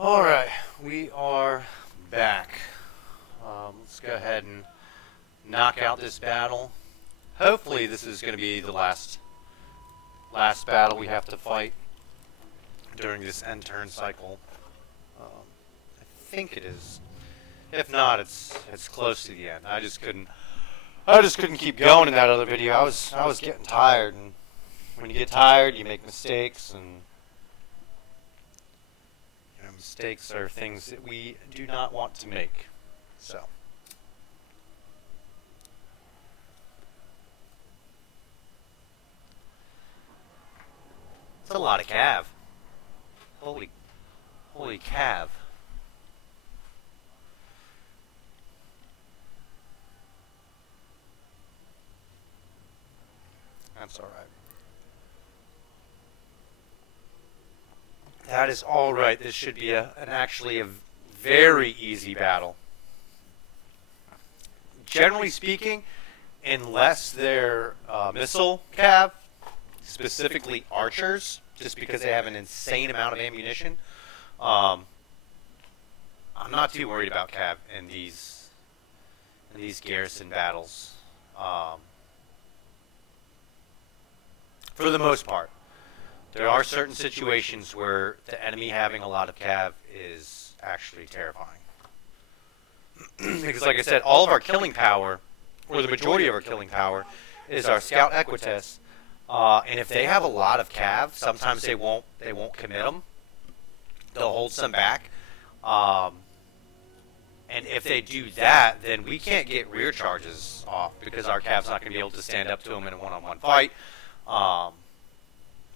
Alright, we are back. Let's go ahead and knock out this battle. Hopefully this is going to be the last battle we have to fight during this end turn cycle. I think it is. If not, it's close to the end. I just couldn't keep going in that other video. I was getting tired, and when you get tired, you make mistakes, and mistakes are things that we do not want to make. So it's a lot of cav. Holy cav. That's all right. That is all right. This should be actually a very easy battle. Generally speaking, unless they're missile cav, specifically archers, just because they have an insane amount of ammunition, I'm not too worried about cav in these garrison battles. For the most part. There are certain situations where the enemy having a lot of cav is actually terrifying. Because like I said, all of our killing power, or the majority of our killing power, is our scout equites. And if they have a lot of cav, sometimes they won't commit them. They'll hold some back. And if they do that, then we can't get rear charges off because our cav's not going to be able to stand up to them in a one-on-one fight.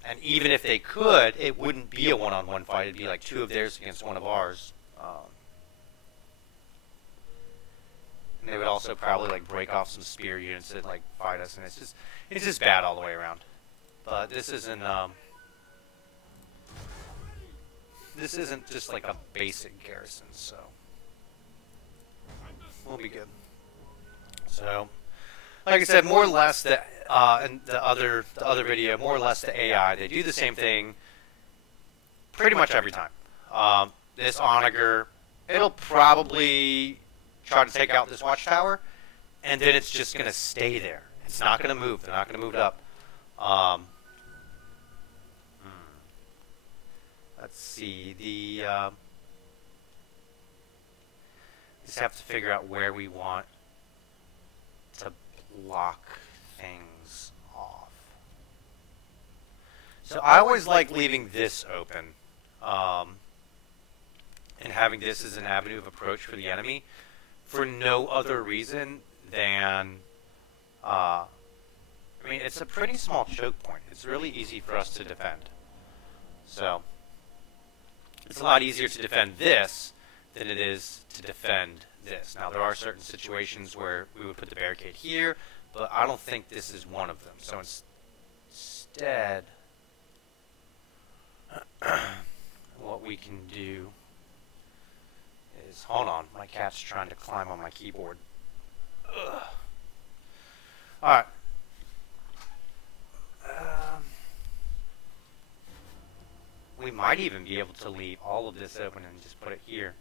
And even if they could, it wouldn't be a one-on-one fight. It'd be like two of theirs against one of ours. And they would also probably like break off some spear units that like fight us, and it's just bad all the way around. But this isn't just like a basic garrison, so we'll be good. So, like I said, more or less in the other video, more or less the AI, they do the same thing pretty much every time. This onager, it'll probably try to take out this watchtower, and then it's just going to stay there. It's not going to move. They're not going to move it up. Let's see. Just have to figure out where we want to block things off. So I always like leaving this open and having this as an avenue of approach for the enemy for no other reason than I mean, it's a pretty small choke point. It's really easy for us to defend. So it's a lot easier to defend this than it is to defend this. Now, there are certain situations where we would put the barricade here, but I don't think this is one of them. So instead, what we can do is, hold on, my cat's trying to climb on my keyboard. Ugh. All right. We might even be able to leave all of this open and just put it here.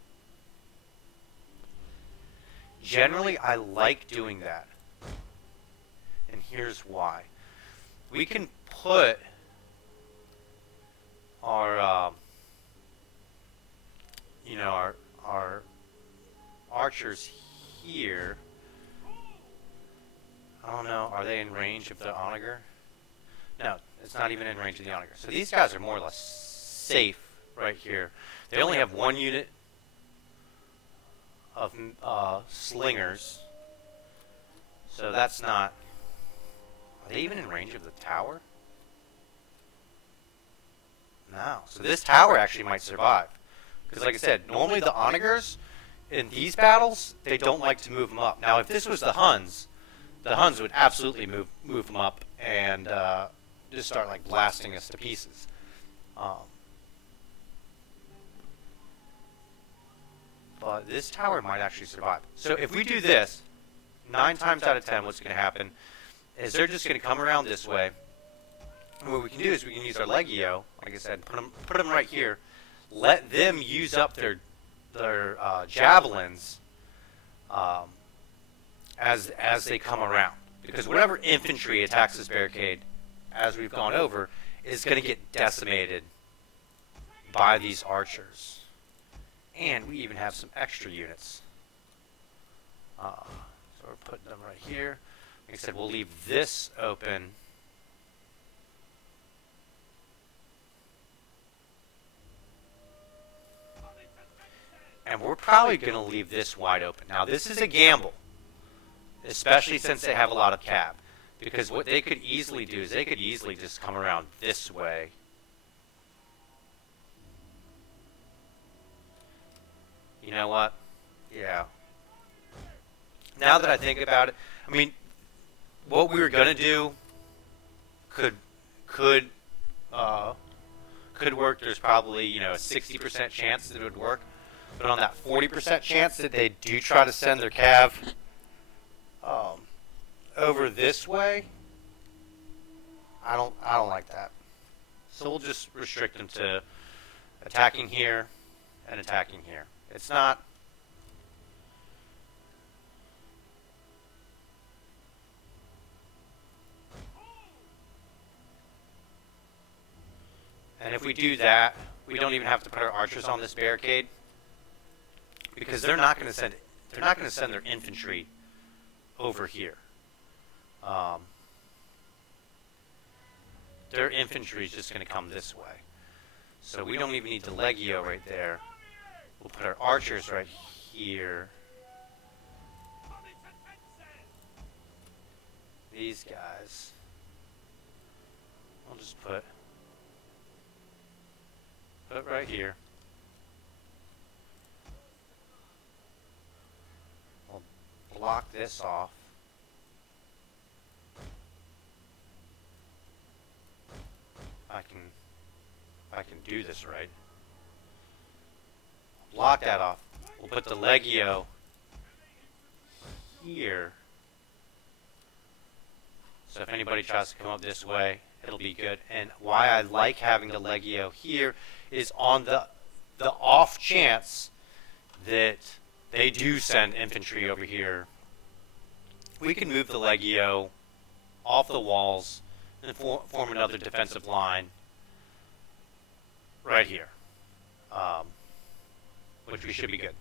Generally, I like doing that. And here's why. We can put our, our archers here. I don't know, are they in range of the onager? No, it's not even in range of the onager. So these guys are more or less safe right here. They only have one unit of slingers, so that's not. Are they even in range of the tower? No. So this tower actually might survive, because like I said, normally the onagers in these battles, they don't like to move them up. Now, if this was the Huns would absolutely move them up and just start like blasting us to pieces. But this tower might actually survive. So if we do this, 9 times out of 10, what's going to happen is they're just going to come around this way. And what we can do is we can use our Legio, like I said, put them right here, let them use up their javelins as they come around. Because whatever infantry attacks this barricade, as we've gone over, is going to get decimated by these archers. And we even have some extra units. So we're putting them right here. Like I said, we'll leave this open. And we're probably going to leave this wide open. Now, this is a gamble, especially since they have a lot of cab. Because what they could easily do is they could easily just come around this way. You know what? Yeah. Now that I think about it, I mean, what we were going to do could work. There's probably, a 60% chance that it would work. But on that 40% chance that they do try to send their cav over this way, I don't like that. So we'll just restrict them to attacking here and attacking here. It's not. And if we do that, we don't even have to put our archers on this barricade, because they're not going to send their infantry over here. Their infantry is just going to come this way. So we don't even need the Legio right there. We'll put our archers right here. These guys. I'll just put right here. We'll block this off. I can do this right. Block that off. We'll put the Legio here. So if anybody tries to come up this way, it'll be good. And why I like having the Legio here is on the off chance that they do send infantry over here, we can move the Legio off the walls and form another defensive line right here, which we should be good.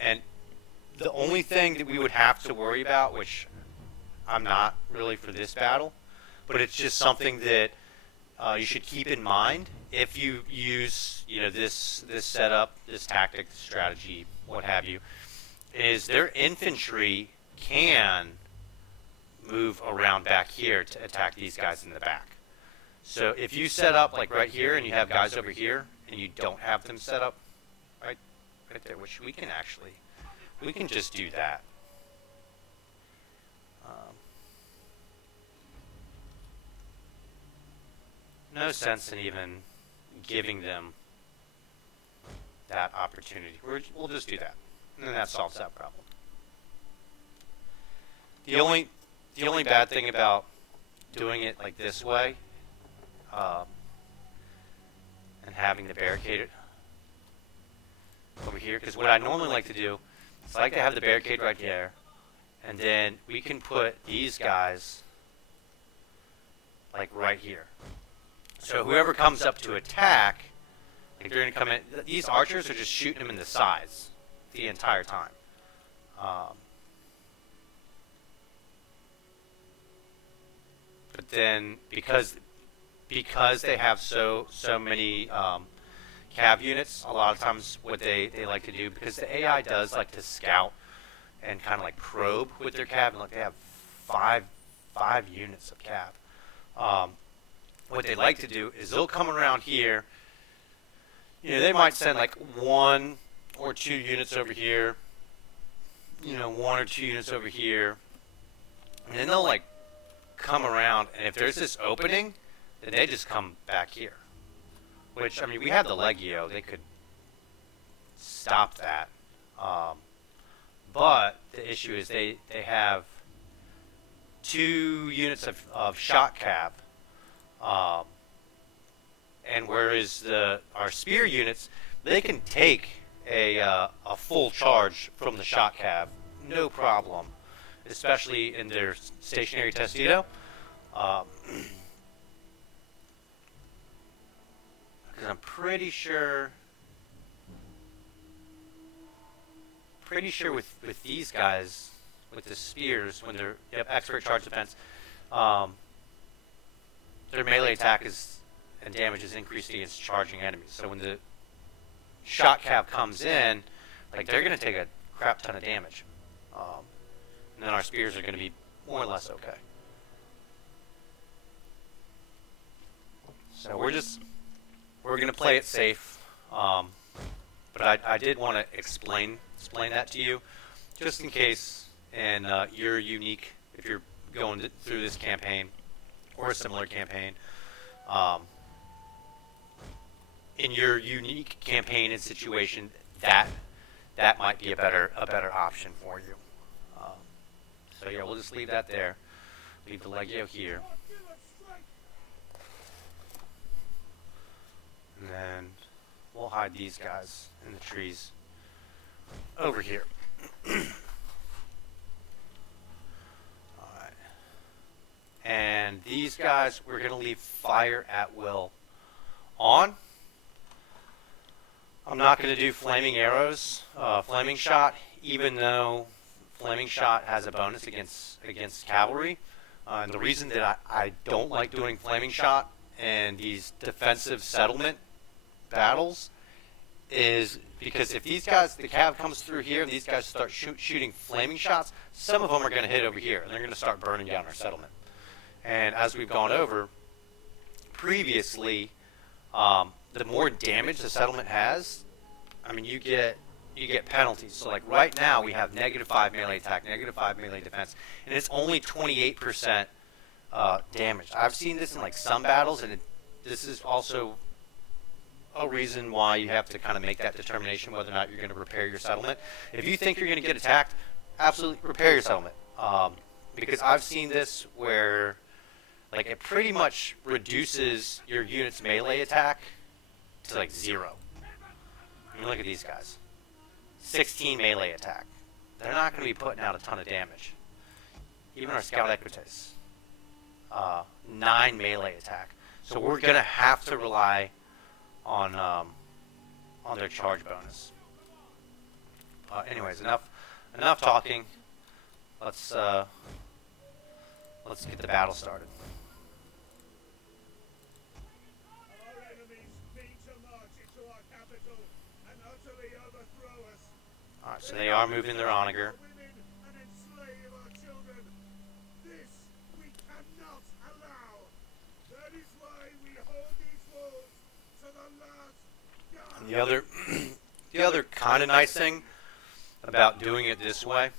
And the only thing that we would have to worry about, which I'm not really for this battle, but it's just something that you should keep in mind if you use, this setup, this tactic, strategy, what have you, is their infantry can move around back here to attack these guys in the back. So if you set up like right here and you have guys over here and you don't have them set up right there, which we can just do that. No sense in even giving them that opportunity. We'll just do that, and then that solves that problem. The only bad thing about doing it like this way, and having the barricade over here, because what I normally like to do is I like to have the barricade right there, and then we can put these guys like right here. So whoever comes up to attack, like they're going to come in, these archers are just shooting them in the sides the entire time. But then because they have so many cav units, a lot of times what they like to do, because the AI does like to scout and kind of like probe with their cav, and like they have five units of cav. What they like to do is they'll come around here. They might send like 1 or 2 units over here. 1 or 2 units over here, and then they'll like come around, and if there's this opening, then they just come back here. Which, I mean, we have the Legio, they could stop that. But the issue is they have 2 units of shock cav, Um, and whereas our spear units, they can take a full charge from the shot cav, no problem, especially in their stationary testudo. Because I'm pretty sure with these guys, with the spears, when they're expert charge defense, their melee attack is and damage is increased against charging enemies. So when the shot cav comes in, like, they're going to take a crap ton of damage, and then our spears are going to be more or less okay. So we're going to play it safe, but I did want to explain that to you, just in case, and you're unique if you're going through this campaign or a similar campaign. In your unique campaign and situation, that might be a better option for you. So yeah, we'll just leave that there. Leave the Legio here. And then we'll hide these guys in the trees over here. Alright. And these guys, we're going to leave fire at will on. I'm not going to do flaming arrows, flaming shot, even though flaming shot has a bonus against cavalry. And the reason that I don't like doing flaming shot in these defensive settlement battles is because if these guys, the cav comes through here and these guys start shooting flaming shots, some of them are going to hit over here and they're going to start burning down our settlement. And as we've gone over previously, the more damage the settlement has, I mean, you get penalties. So like right now we have -5 melee attack, -5 melee defense, and it's only 28% damage. I've seen this in like some battles, and this is also a reason why you have to kind of make that determination whether or not you're going to repair your settlement. If you think you're going to get attacked, absolutely repair your settlement, because I've seen this where like it pretty much reduces your unit's melee attack to like 0. I mean, look at these guys. 16 melee attack. They're not going to be putting out a ton of damage. Even our scout equites. 9 melee attack. So we're going to have to rely on their charge bonus. Anyways, enough talking. Let's get the battle started. Alright, so they are moving their onager. And the other kind of nice thing about doing it this way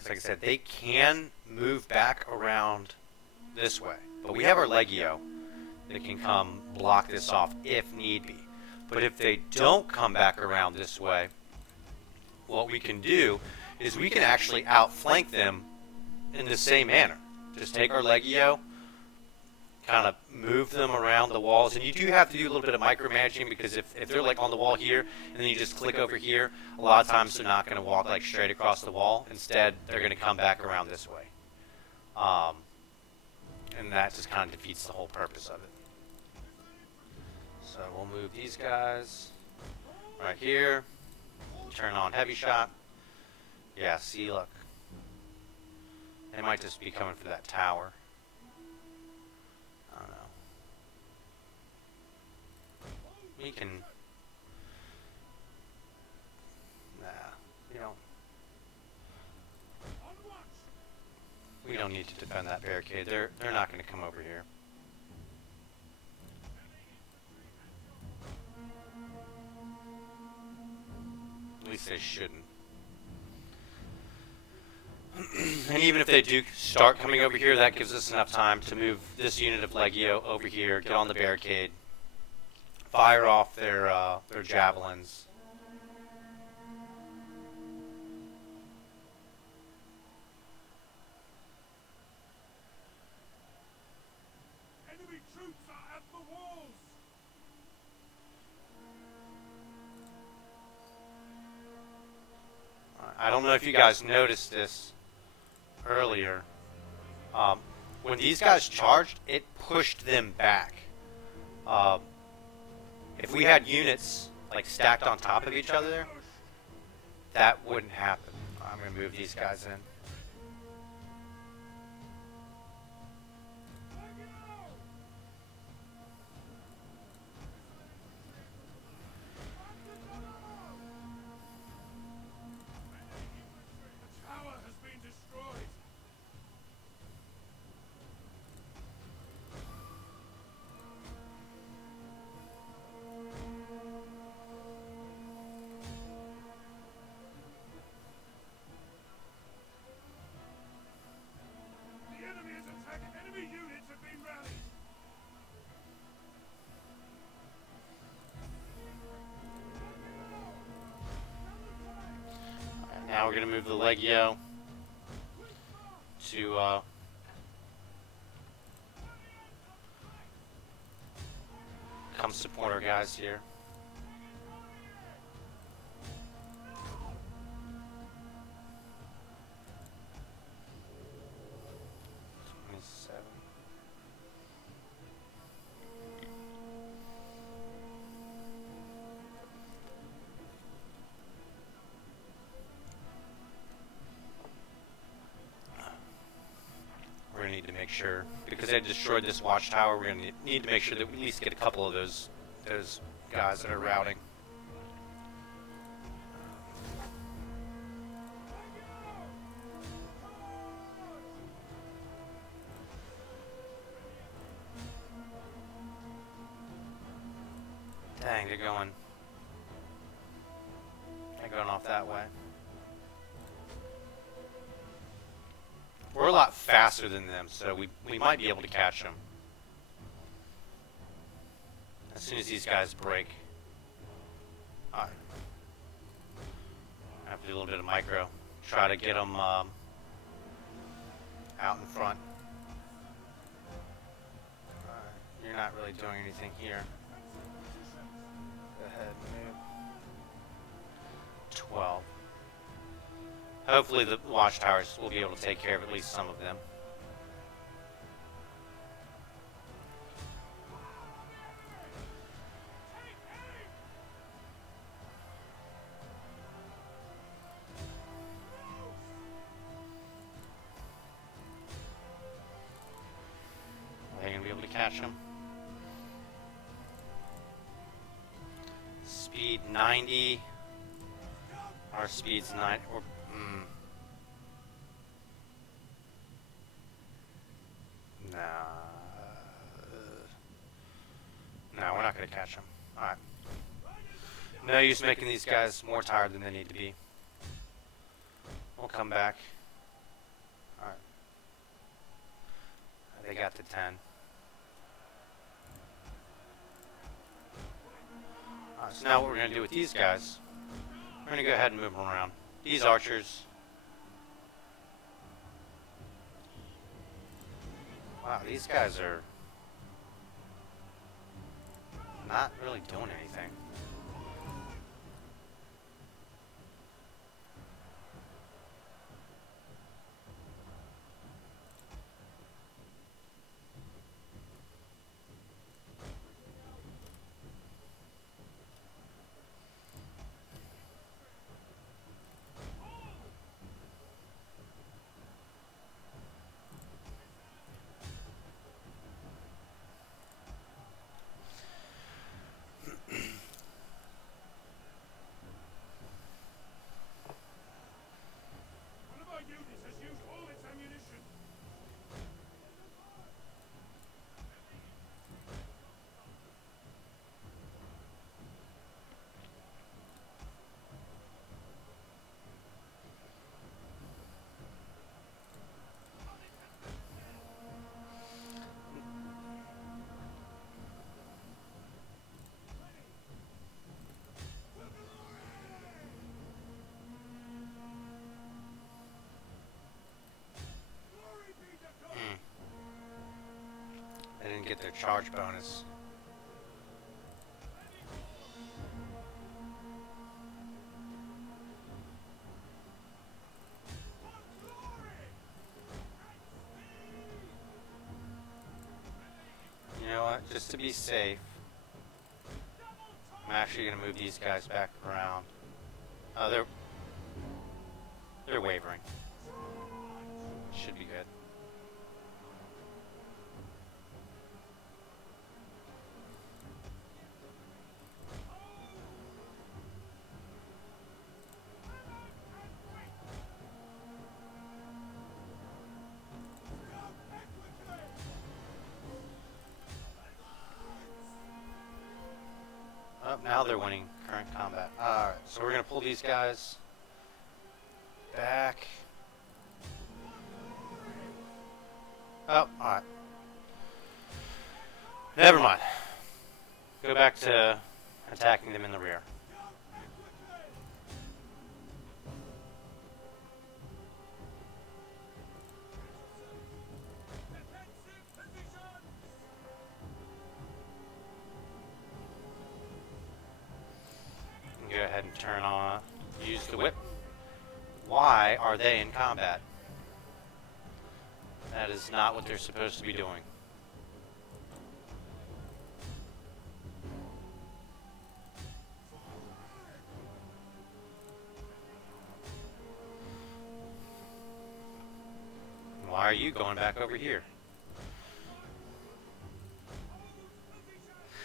is, like I said, they can move back around this way. But we have our Legio that can come block this off if need be. But if they don't come back around this way, what we can do is we can actually outflank them in the same manner. Just take our Legio, kind of move them around the walls, and you do have to do a little bit of micromanaging, because if they're like on the wall here and then you just click over here, a lot of times they're not going to walk like straight across the wall. Instead, they're going to come back around this way, and that just kind of defeats the whole purpose of it. So we'll move these guys right here. Turn on heavy shot. Yeah, see, look. They might just be coming for that tower. I don't know. We can... Nah, we don't need to defend that barricade. They're not going to come over here. At least they shouldn't. And even if they do start coming over here, that gives us enough time to move this unit of Legio over here, get on the barricade, fire off their javelins. Enemy don't know if you guys noticed this earlier. When these guys charged, it pushed them back. If we had units like stacked on top of each other, that wouldn't happen. I'm going to move these guys in. Now we're going to move the Legio to come support our guys here. Need to make sure, because they destroyed this watchtower, we're going to need to make sure that we at least get a couple of those guys that are routing. Dang, they're going off that way. We're a lot faster than them, so we might be able to catch them as soon as these guys break. Alright. I have to do a little bit of micro. Try to get them out in front. You're not really doing anything here. Go ahead and move. 12. Hopefully the watchtowers will be able to take care of at least some of them. Are they going to be able to catch them? Speed 90. Our speed's 9. No, we're not going to catch them. Alright. No use making these guys more tired than they need to be. We'll come back. Alright. They got to 10. Alright, so now what we're going to do with these guys, we're going to go ahead and move them around. These archers. Wow, these guys are not really doing anything. Get their charge bonus. just to be safe, I'm actually going to move these guys back around. Oh, they're wavering. Should be good. Oh, now they're winning current combat. Alright, so we're going to pull these guys back. Oh, alright. Never mind. Go back to attacking them in the rear. Go ahead and turn on, use the whip. Why are they in combat? That is not what they're supposed to be doing. Why are you going back over here?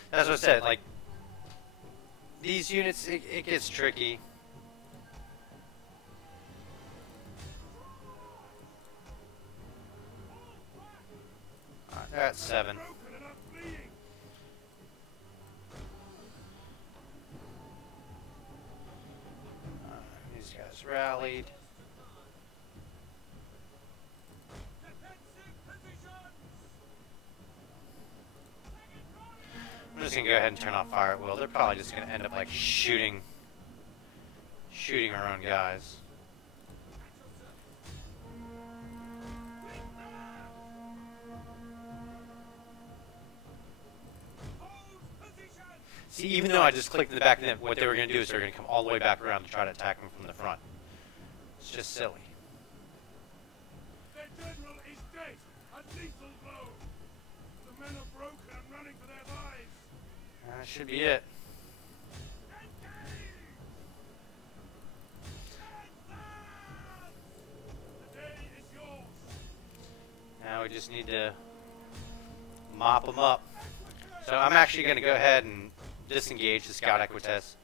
That's what I said, like, these units, it gets tricky. Alright, they're at 7. These guys rallied. I'm just gonna go ahead and turn off fire at will. They're probably just gonna end up like shooting our own guys. See, even though I just clicked in the back of them, what they were gonna do is they're gonna come all the way back around to try to attack them from the front. It's just silly. Their general is dead. A lethal blow. The men are broken and running for their lives. That should be it. The day is yours. Now we just need to mop them up. So I'm actually going to go ahead and disengage the Scout Equites.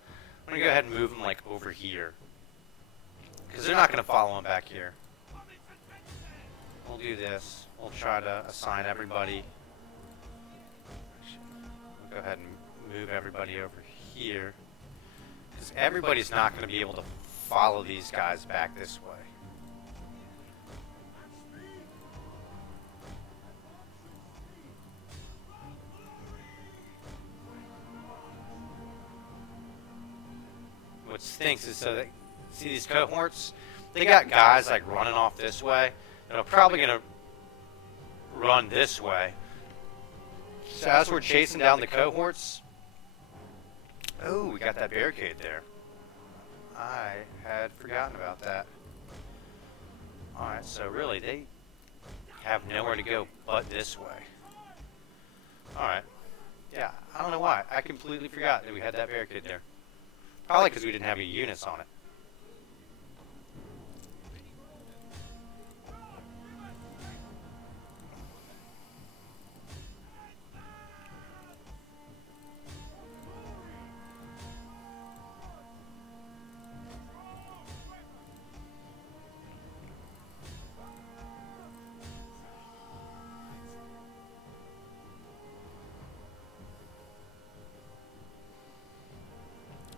I'm going to go ahead and move them like over here, because they're not going to follow them back here. We'll do this. We'll try to assign everybody. We'll go ahead and move everybody over here, because everybody's not going to be able to follow these guys back this way. What stinks is, so that, see these cohorts? They got guys like running off this way that are probably going to run this way. So as we're chasing down the cohorts, oh, we got that barricade there. I had forgotten about that. Alright, so really they have nowhere to go but this way. Alright. Yeah, I don't know why. I completely forgot that we had that barricade there. Probably because we didn't have any units on it.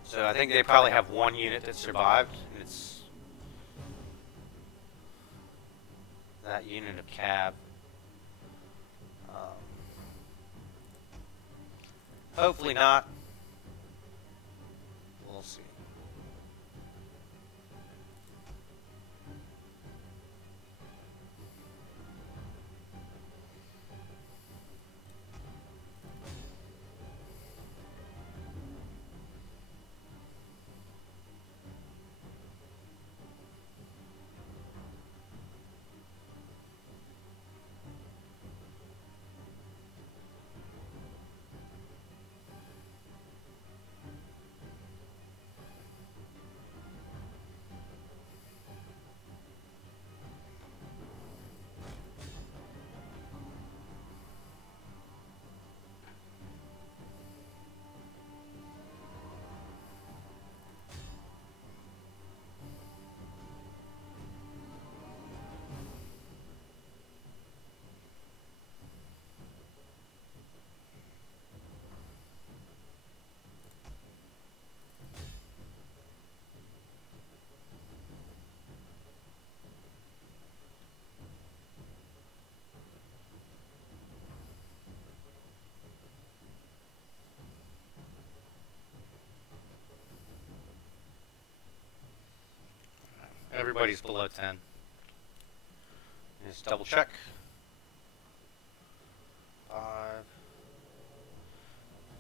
So I think they probably have one unit that survived, and it's that unit of cab. Hopefully not. We'll see. everybody's below 10. Just double check. 5,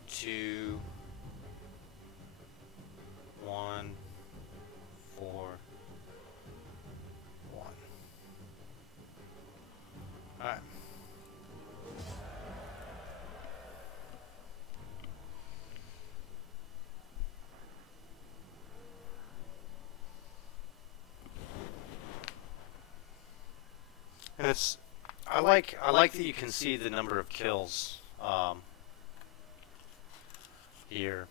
2, 1, 4, 1. Alright. And it's I like that you can see the number of kills here,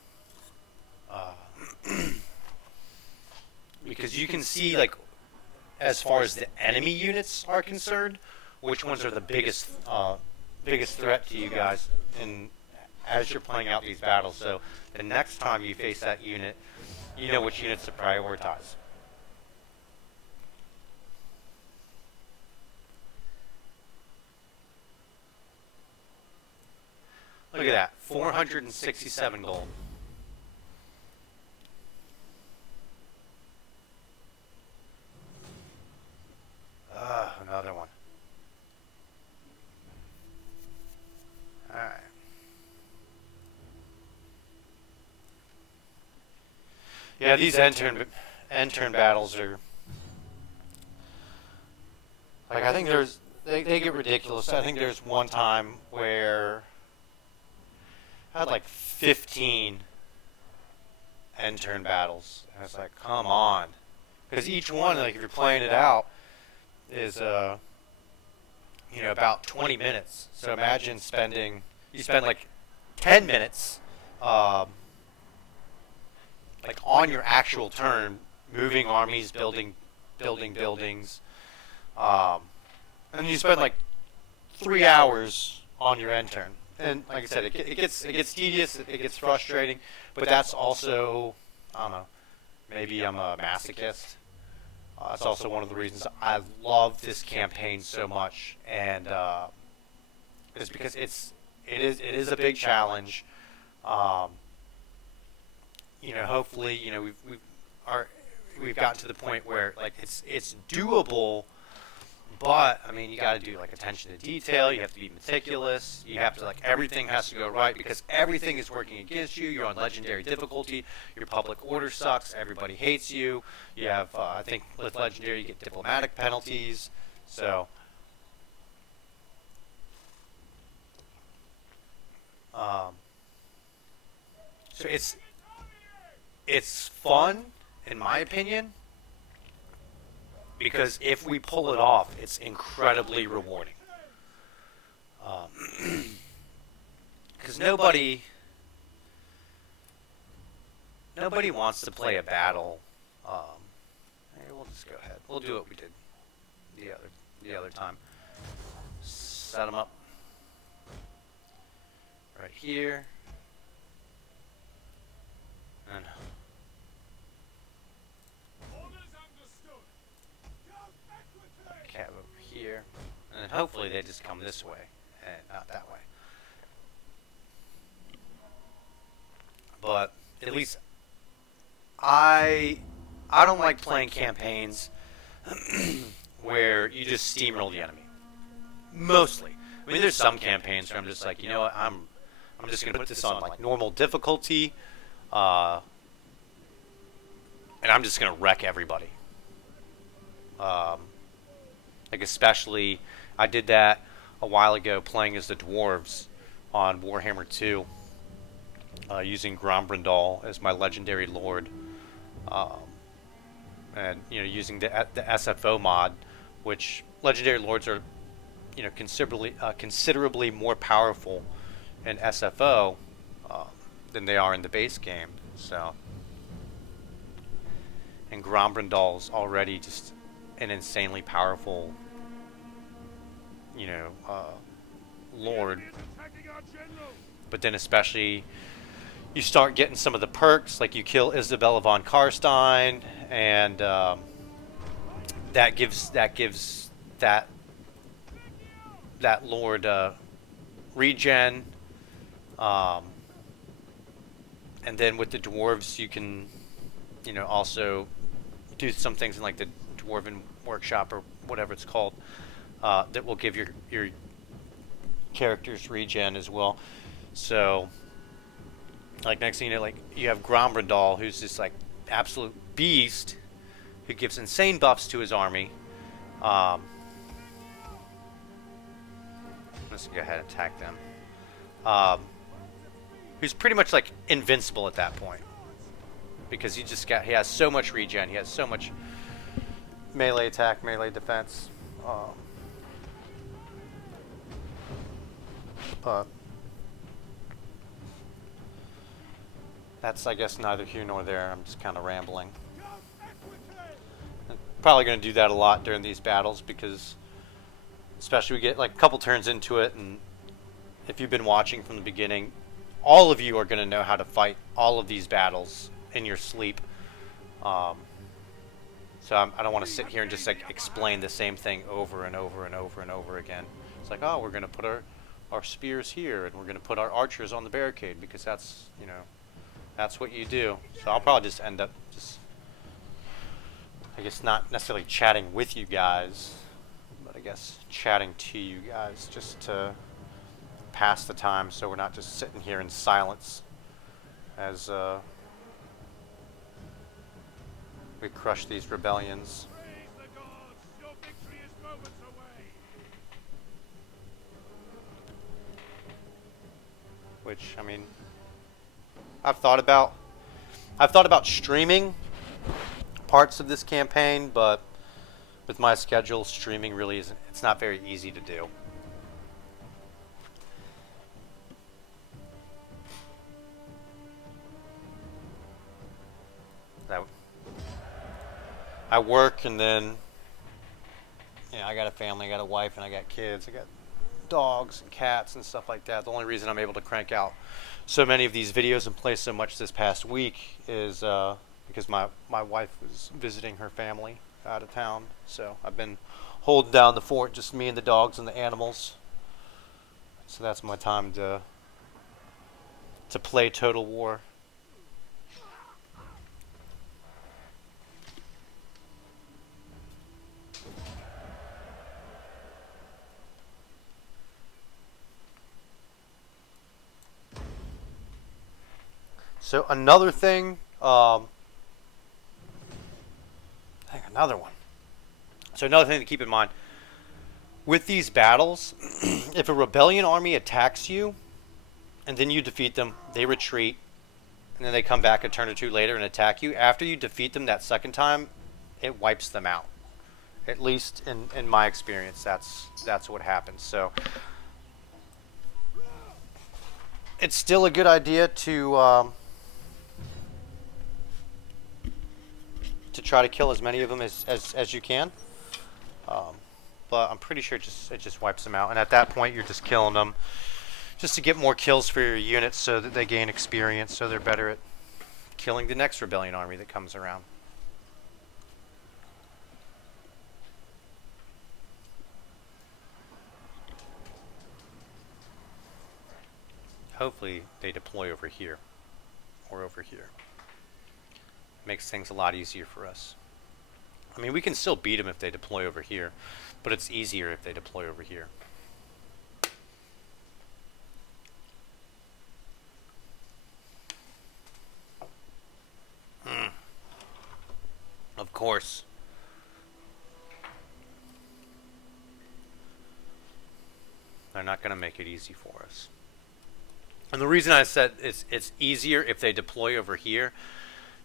because you can see, like, as far as the enemy units are concerned, which ones are the biggest threat to you guys in as you're playing out these battles. So the next time you face that unit, you know which units to prioritize. Look at that, 467 gold. Another one. Alright. Yeah, these end turn battles are, like, I think they get ridiculous. I think there's one time where I had like 15 end turn battles. And it's like, come on. Because each one, like, if you're playing it out, is about 20 minutes. So imagine you spend like 10 minutes like on your actual turn, moving armies, building buildings, and you spend like 3 hours on your end turn. And like I said, it gets tedious, it gets frustrating, but that's also, I don't know, maybe I'm a masochist. It's also one of the reasons I love this campaign so much, and it's because it is a big challenge. Hopefully, we've gotten to the point where, like, it's doable. But I mean, you got to do, like, attention to detail. You have to be meticulous. You have to, like, everything has to go right because everything is working against you. You're on legendary difficulty. Your public order sucks. Everybody hates you. You have, I think, with legendary, you get diplomatic penalties. So, so it's fun, in my opinion. Because if we pull it off, it's incredibly rewarding. Because nobody wants to play a battle. We'll just go ahead. We'll do what we did the other time. Set them up right here, and cab over here, and then hopefully they just come this way and not that way. But at least I don't like playing campaigns where you just steamroll the enemy. Mostly. I mean, there's some campaigns where I'm just like, you know what, I'm just gonna put this on, like, normal difficulty, and I'm just gonna wreck everybody. Like, especially, I did that a while ago playing as the dwarves on Warhammer 2, using Grombrindal as my legendary lord, and using the SFO mod, which legendary lords are considerably more powerful in SFO than they are in the base game. So, and Grombrindal's already just an insanely powerful, lord. But then especially, you start getting some of the perks, like you kill Isabella von Karstein, and that gives that lord regen. And then with the dwarves, you can, also do some things in, like, the Dwarven Workshop or whatever it's called, that will give your characters regen as well. So, like, next thing you know, like, you have Grombrindal, who's this, like, absolute beast who gives insane buffs to his army. Let's go ahead and attack them. Who's pretty much, like, invincible at that point. Because he has so much regen, he has so much melee attack, melee defense. But that's, I guess, neither here nor there. I'm just kind of rambling. I'm probably going to do that a lot during these battles because, especially we get like a couple turns into it, and if you've been watching from the beginning, all of you are going to know how to fight all of these battles in your sleep. So I don't want to sit here and just like explain the same thing over and over and over and over again. It's like, oh, we're going to put our spears here, and we're going to put our archers on the barricade because that's, you know, that's what you do. So I'll probably just end up just, I guess, not necessarily chatting with you guys, but I guess chatting to you guys just to pass the time, so we're not just sitting here in silence as we crush these rebellions. Praise the gods! Your victory is moments away! Which, I mean, I've thought about streaming parts of this campaign, but with my schedule, streaming really isn't, it's not very easy to do. I work, and then, you know, I got a family, I got a wife, and I got kids, I got dogs and cats and stuff like that. The only reason I'm able to crank out so many of these videos and play so much this past week is because my wife was visiting her family out of town. So I've been holding down the fort, just me and the dogs and the animals. So that's my time to play Total War. So another thing, another one. So another thing to keep in mind, with these battles, if a rebellion army attacks you, and then you defeat them, they retreat, and then they come back a turn or two later and attack you. After you defeat them that second time, it wipes them out. At least in my experience, that's what happens. So it's still a good idea to try to kill as many of them as you can, but I'm pretty sure it just wipes them out. And at that point, you're just killing them just to get more kills for your units, so that they gain experience, so they're better at killing the next rebellion army that comes around. Hopefully they deploy over here or over here. Makes things a lot easier for us. I mean, we can still beat them if they deploy over here, but it's easier if they deploy over here. Of course. They're not going to make it easy for us. And the reason I said it's easier if they deploy over here,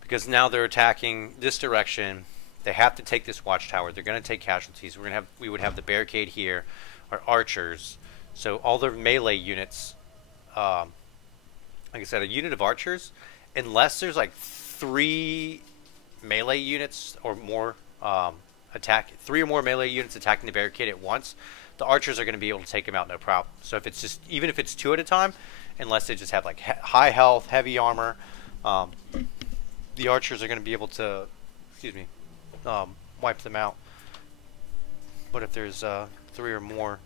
because now they're attacking this direction. They have to take this watchtower. They're going to take casualties. We would have the barricade here, our archers. So all their melee units, like I said, a unit of archers, unless there's like 3 melee units or more three or more melee units attacking the barricade at once, the archers are going to be able to take them out no problem. So if it's just, even if it's 2 at a time, unless they just have like high health, heavy armor, the archers are going to be able to, wipe them out. But if there's 3 or more,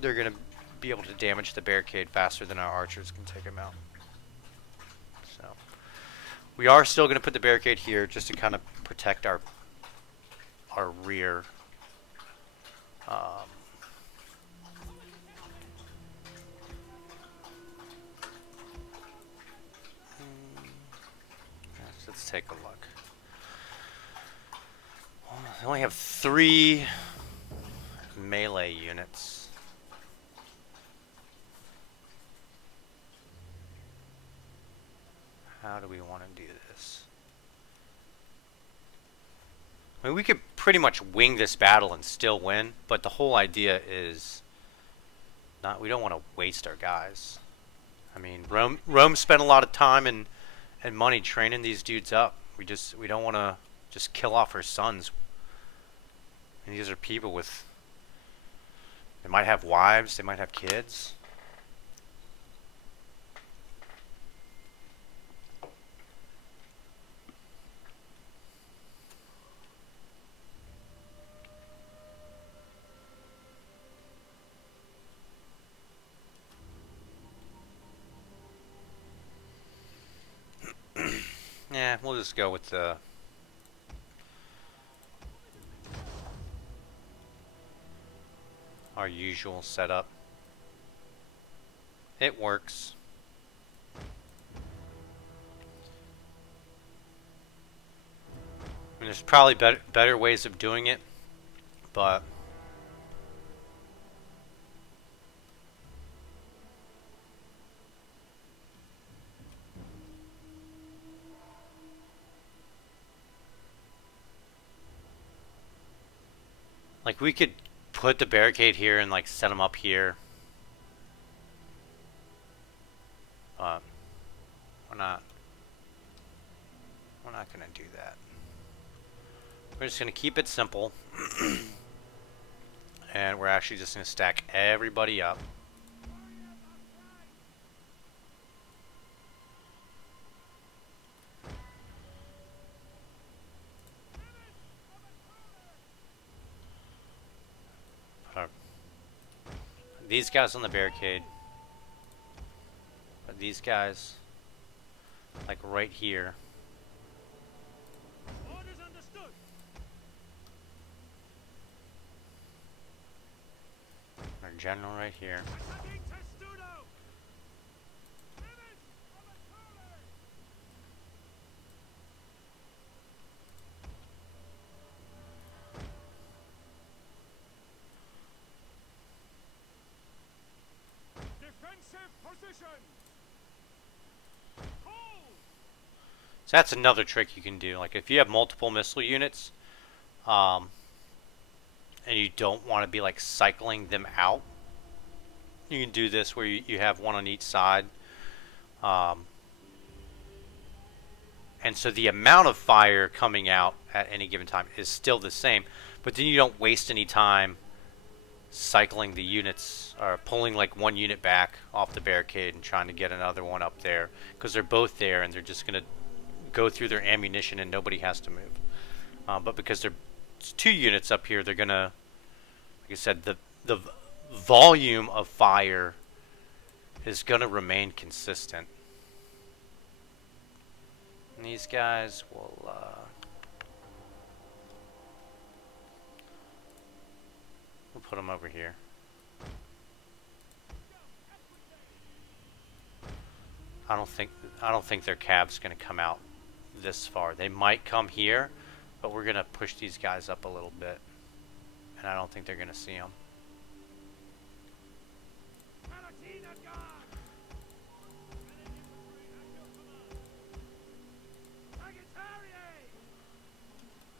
they're going to be able to damage the barricade faster than our archers can take them out. So we are still going to put the barricade here just to kind of protect our our rear. Um, let's take a look. I only have 3 melee units. How do we want to do this? I mean, we could pretty much wing this battle and still win, but the whole idea is we don't want to waste our guys. I mean, Rome spent a lot of time and money training these dudes up. We don't want to just kill off her sons. And these are people with, they might have wives, they might have kids. Yeah, we'll just go with our usual setup. It works. I mean, there's probably better ways of doing it, but like we could put the barricade here and like set them up here. We're not gonna do that. We're just gonna keep it simple. And we're actually just gonna stack everybody up. These guys on the barricade. But these guys, like right here. Orders understood. Our general right here. Attacking Testudo. Defensive position. So that's another trick you can do. Like if you have multiple missile units, and you don't want to be like cycling them out, you can do this where you have one on each side. And so the amount of fire coming out at any given time is still the same, but then you don't waste any time cycling the units or pulling like one unit back off the barricade and trying to get another one up there, because they're both there and they're just going to go through their ammunition and nobody has to move. But because there's 2 units up here, they're going to, like I said, the volume of fire is going to remain consistent. And these guys will we'll put them over here. I don't think their cab's going to come out this far. They might come here, but we're going to push these guys up a little bit. And I don't think they're going to see them.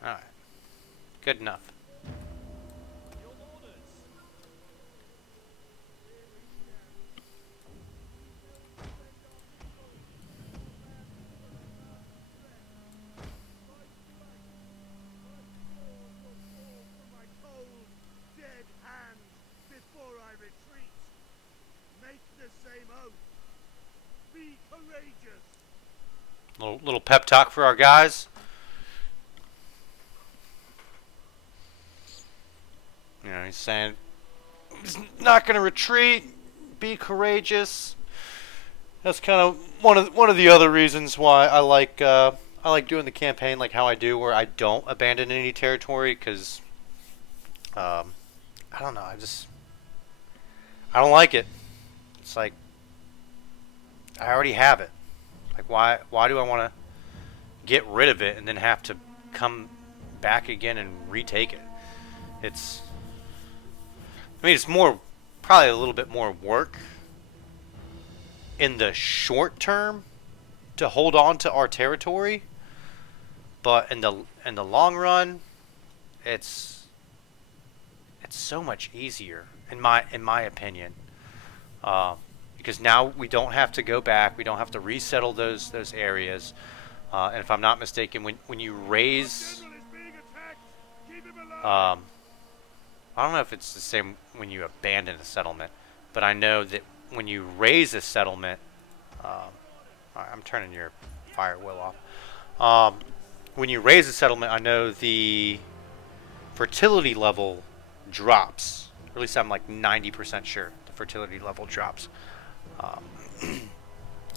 Alright. Good enough. Little pep talk for our guys. You know, he's saying he's not going to retreat. Be courageous. That's kind of one of the other reasons why I like I like doing the campaign like how I do, where I don't abandon any territory, because I don't know. I don't like it. It's like I already have it. Like why do I want to get rid of it and then have to come back again and retake it? It's I mean it's more probably a little bit more work in the short term to hold on to our territory, but in the long run, it's it's so much easier in my opinion. Uh, because now we don't have to go back, we don't have to resettle those areas. And if I'm not mistaken, when you Our raise, general is being attacked. Keep him alive. um, I don't know if it's the same when you abandon a settlement, but I know that when you raise a settlement, I'm turning your fire wheel off. When you raise a settlement, I know the fertility level drops. Or at least I'm like 90% sure the fertility level drops. Um,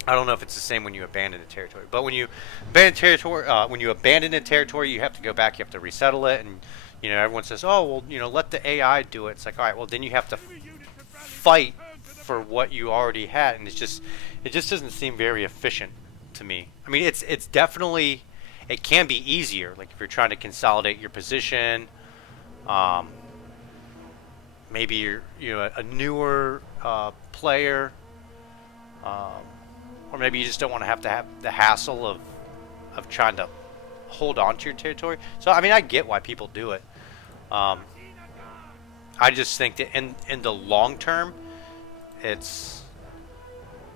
I don't know if it's the same when you abandon a territory, but when you abandon a territory, you have to go back, you have to resettle it, and everyone says, "Oh, well, let the AI do it." It's like, all right, well, then you have to Enemy units have rallied. fight Return to the for battle. what you already had, and it just doesn't seem very efficient to me. I mean, it's definitely it can be easier, like if you're trying to consolidate your position. Um, Maybe you're a newer player, um, or maybe you just don't want to have the hassle of trying to hold on to your territory. So I mean, I get why people do it. Um, I just think that in the long term, it's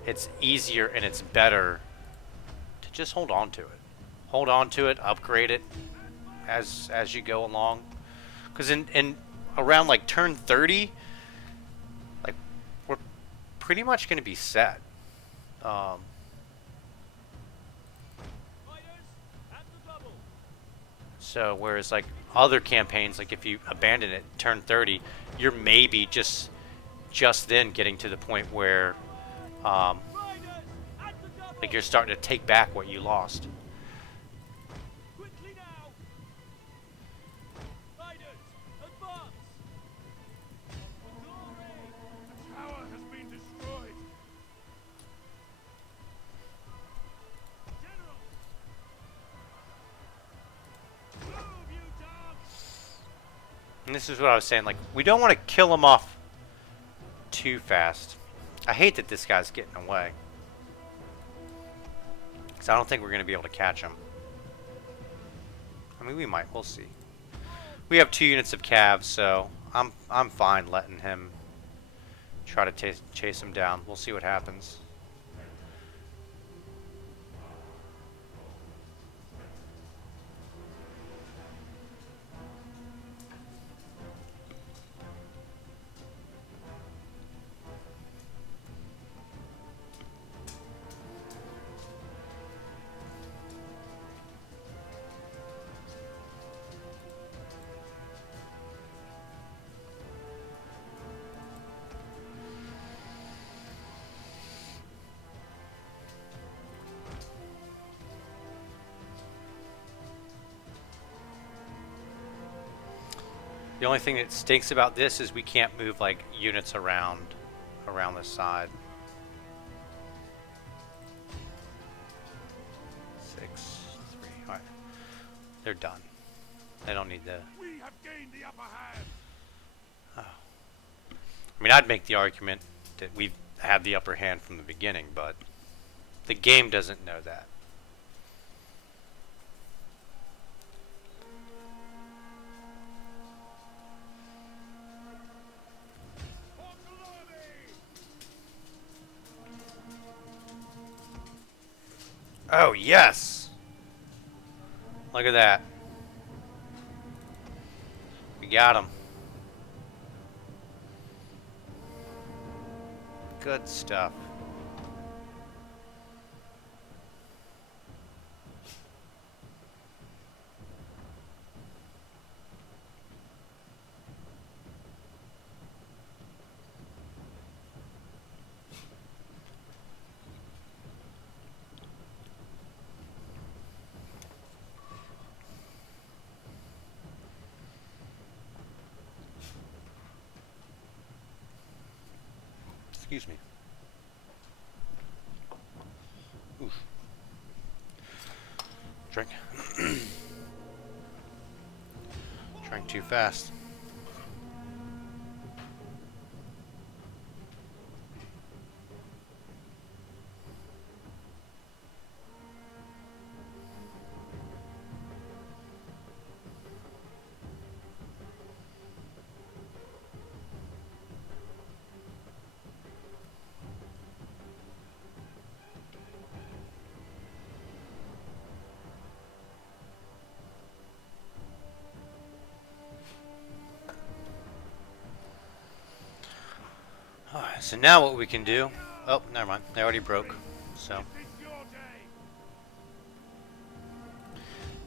it's easier and it's better to just hold on to it. Hold on to it, upgrade it as you go along. Because in around like turn 30, like we're pretty much going to be set. Um, so whereas like other campaigns, like if you abandon it turn 30, you're maybe just then getting to the point where um, like you're starting to take back what you lost. Quickly now. Riders, advance. Glory. The tower has been destroyed. General. Move, you dogs. And this is what I was saying. Like we don't want to kill him off too fast. I hate that this guy's getting away. Because I don't think we're going to be able to catch him. I mean, we might. We'll see. We have 2 units of calves, so I'm fine letting him try to chase him down. We'll see what happens. The only thing that stinks about this is we can't move like units around this side. 6, 3. All right, they're done. They don't need to. We have gained the upper hand. Oh. I mean, I'd make the argument that we've had the upper hand from the beginning, but the game doesn't know that. Oh, yes! Look at that. We got him. Good stuff. Excuse me. Oof. Drink. Drank too fast. Alright, so now what we can do... Oh, never mind. They already broke. So...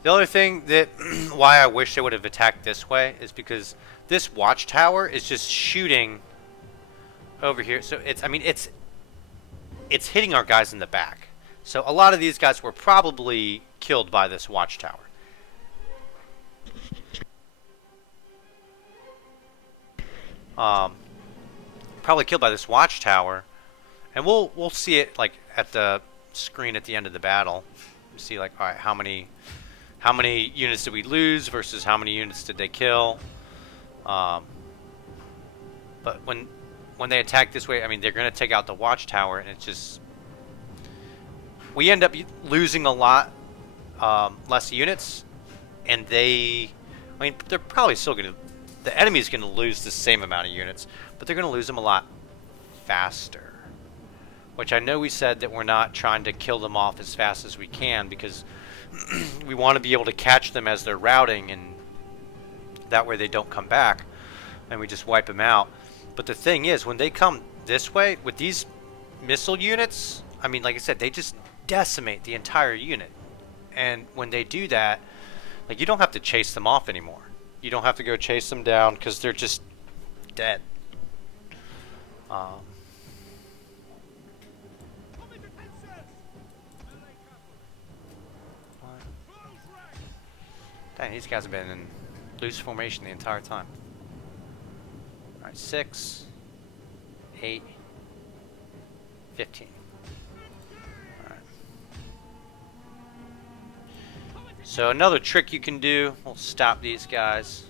The other thing that... why I wish they would have attacked this way is because this watchtower is just shooting over here. So it's... I mean, it's hitting our guys in the back. So a lot of these guys were probably killed by this watchtower. Probably killed by this watchtower, and we'll see it like at the screen at the end of the battle. See like, all right, how many units did we lose versus how many units did they kill? But when they attack this way, I mean, they're going to take out the watchtower, and it's just we end up losing a lot less units, and I mean, they're probably still going to. The enemy's going to lose the same amount of units, but they're going to lose them a lot faster. Which I know we said that we're not trying to kill them off as fast as we can because we want to be able to catch them as they're routing, and that way they don't come back and we just wipe them out. But the thing is, when they come this way with these missile units, I mean, like I said, they just decimate the entire unit. And when they do that, like, you don't have to chase them off anymore. You don't have to go chase them down because they're just dead. Dang, these guys have been in loose formation the entire time. Alright, 6, 8, 15. Alright. So another trick you can do will stop these guys.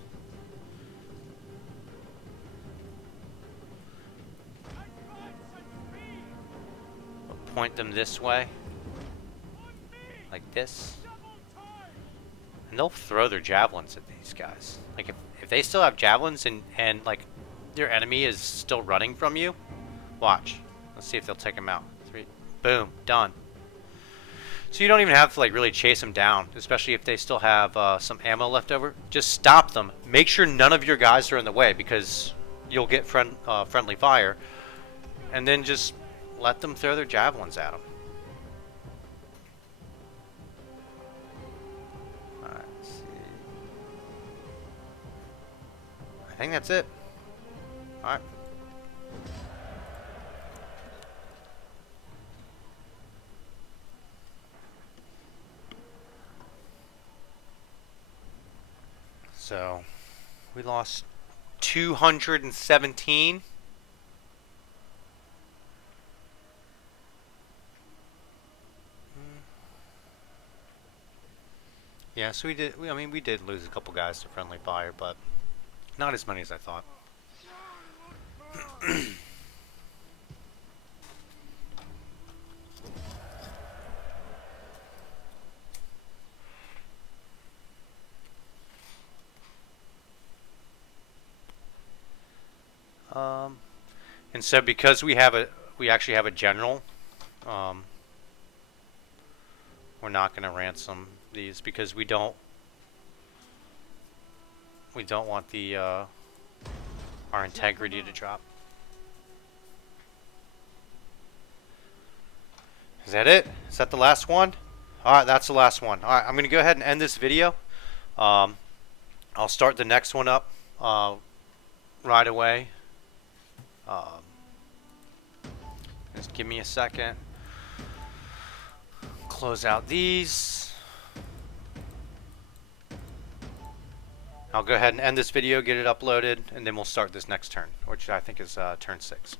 We'll point them this way. Like this. And they'll throw their javelins at these guys. Like if they still have javelins and like their enemy is still running from you, watch. Let's see if they'll take them out. 3, boom, done. So you don't even have to like really chase them down, especially if they still have some ammo left over. Just stop them. Make sure none of your guys are in the way because you'll get friendly fire, and then just let them throw their javelins at them. Alright, let's see. I think that's it. Alright. So, we lost 217. Yeah, so we did. I mean, we did lose a couple guys to friendly fire, but not as many as I thought. And so because we actually have a general, we're not going to ransom these because we don't want the our integrity to drop. Is that it? Is that the last one? Alright, that's the last one. Alright, I'm going to go ahead and end this video. I'll start the next one up right away. Just give me a second. Close out these. I'll go ahead and end this video, get it uploaded, and then we'll start this next turn, which I think is turn 6.